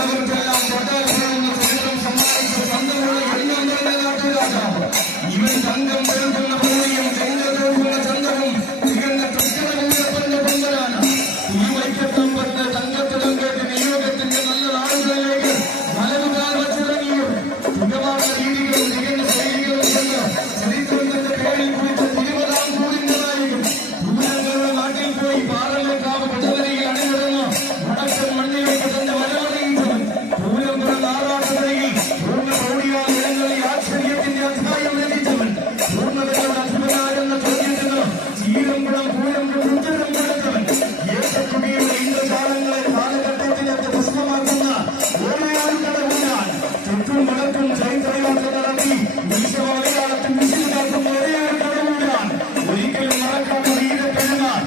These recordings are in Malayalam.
കണ്ടവർക്കെല്ലാം കൊട്ടാരപ്പെടുന്ന ചരിത്രം സമ്മാനിച്ച ചന്തമുള്ള എണ്ണം നിറഞ്ഞ നാട്ടുരാജാവ്. ഇവൻ തങ്കം കേൾക്കുന്ന ഭൂമിയും ചെങ്ക കേൾക്കുന്ന ചന്തവും തികഞ്ഞ തൃക്കടമുള്ളപ്പന്റെ പൊങ്കലാണ്. ഈ വൈക്കത്തമ്പത്ത് തങ്കത്തിടം കേട്ട് നിയോഗത്തിന്റെ നല്ല നാടുകളിലേക്ക് വലതുകാൽ വച്ചിറങ്ങിയത് തികവാർന്ന രീതികളും തികഞ്ഞ ശൈലികളും ചെന്ന് ചരിത്രം തന്റെ പേരിൽ കുറിച്ച തിരുവിതാംകൂറിന്റെ നായകൻ ദൂരങ്ങളുടെ നാട്ടിൽ പോയി പാറമേക്കാവ് പടവരയിൽ അണിനിറങ്ങ വടക്കൻ മണ്ണിലേക്ക് തന്റെ വരവറിയിച്ചവൻ. പൂരംപുരം ആറാട്ടുകരയിൽ പൂർണ്ണ കോടിയാൽ ഇടങ്ങളിൽ ആശ്ചര്യത്തിന്റെ അധ്യായം രചിച്ചവൻ. പൂർണ്ണതയുടെ അധിപനാരെന്ന ചോദ്യത്തിന് ചീരമ്പുഴം പൂരമ്പുരം ഉത്തരം കൊടുത്തവൻ. ഏത്തക്കുടിയുടെ ഇന്ദ്രജാലങ്ങളെ കാലഘട്ടത്തിലേക്ക് ഭസ്മമാക്കുന്ന ഓരോ കടവുണ്ടാൻ ചുറ്റും വടക്കും ചൈത്രയാത്ര നടത്തി മീശമലയാളത്തിൽ വിശുദ്ധാക്കുന്ന ഒരേ ഒരു കടവുണ്ടാൻ ഒരിക്കലും മറക്കാത്ത വീരപ്പെരുമാൾ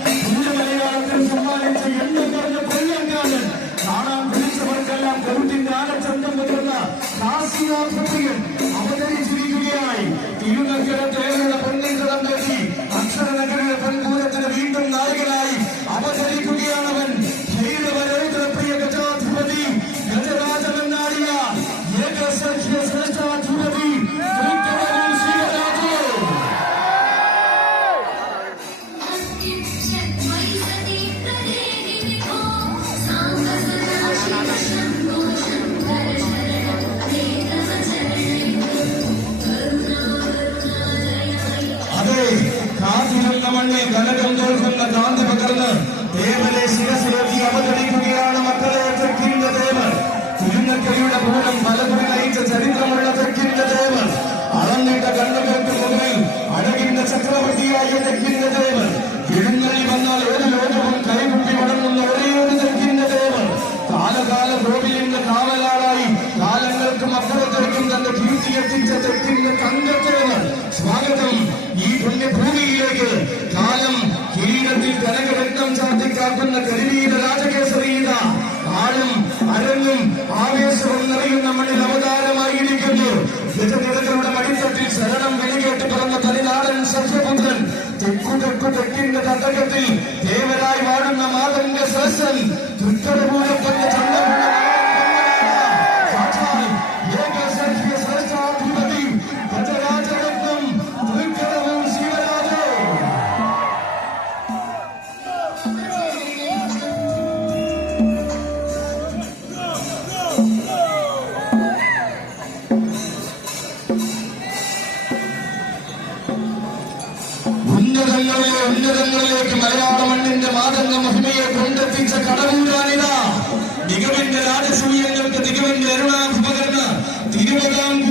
മലയാളത്തിൽ സമ്മാനിച്ച എണ്ണം പറഞ്ഞ കൊല്ലംകാരൻ കാണാൻ വിളിച്ചവർക്കെല്ലാം കരുത്തിന്റെ ആനച്ചന്തം മുതിർന്ന കാശിനാഥപ്രിയൻ അവതരിച്ചിരിക്കുകയായി. തിരുനക്കര തേവരുടെ പൊന്നിൻകടം കെട്ടി അക്ഷരനഗരിലെ പെൺപൂരത്തിന് വീണ്ടും നായകനായി അവതരിക്കുകയാണവൻ. ധൈര്യവരേന്ദ്രപ്രിയ ഗജാധിപതി ഗജരാജമെന്നാടിയ ഏകസഖ്യ ശ്രേഷ്ഠാധിപതി കാത്തിരുന്ന മണ്ണിൽ കനകം തോൽക്കുന്ന കാന്തി പകർന്ന് ദേവനെ ശിരസിലേറ്റി അവതരിക്കുകയാണ് മക്കളെ തെക്കിന്റെ ദേവൻ. തിരുനക്കരയുടെ പൂരം പലകുറി നയിച്ച ചരിത്രമുള്ള തെക്കിന്റെ ദേവൻ. അളന്നിട്ട കണ്ണുകൾക്ക് മുകളിൽ അഴകിന്റെ ചക്രവർത്തിയായ തെക്കിന്റെ ദേവൻ. എഴുന്നള്ളി വന്നാൽ ഒരു ലോകവും കൈകുപ്പി മടങ്ങുന്ന ഒരേയൊരു തെക്കിന്റെ ദേവൻ. കാലകാല കോവിലിന്റെ കാവലാളായി കാലങ്ങൾക്കും അപ്പുറത്തേക്കും തന്റെ കീർത്തി എത്തിച്ച തെക്കിന്റെ തങ്കത്തേവൻ. സ്വാഗതം ഈ പുണ്യഭൂമിയിലേക്ക്. കാലം കിരീടത്തിൽ കനകരത്നം ചാർത്തിക്കാക്കുന്ന കരിവീര രാജകേസരീത ആളും അരങ്ങും ആവേശവും നിറയുന്ന മണ്ണിൽ അവതാരമായിരിക്കുന്നു. ഗജനിരകളുടെ മടിത്തട്ടിൽ ശരണം വെളികേട്ട് പിറന്ന തനിനാടൻ സഖ്യപുത്രൻ. തെക്കിന്റെ തട്ടകത്തിൽ ദേവരായി വാഴുന്ന മാതംഗ സഹസൻ. തൃക്കടപൂരപ്പന്റെ ചന്തമുള്ള സാക്ഷാൽ ഏകസഖ്യ ശ്രേഷ്ഠാധിപതി ഗജരാജരത്നം തൃക്കടവൂർ ശിവരാജേ. ഉന്നതങ്ങളിലേക്ക് മലയാള മണ്ണിന്റെ മാതംഗ മഹിമയെ കൊണ്ടെത്തിച്ച കടവൂരാണിതാ. മികവിന്റെ രാജസൂയങ്ങൾക്ക് തിരുവന്റെ അരുണാഭ പകർന്ന് തിരുവിതാംകൂർ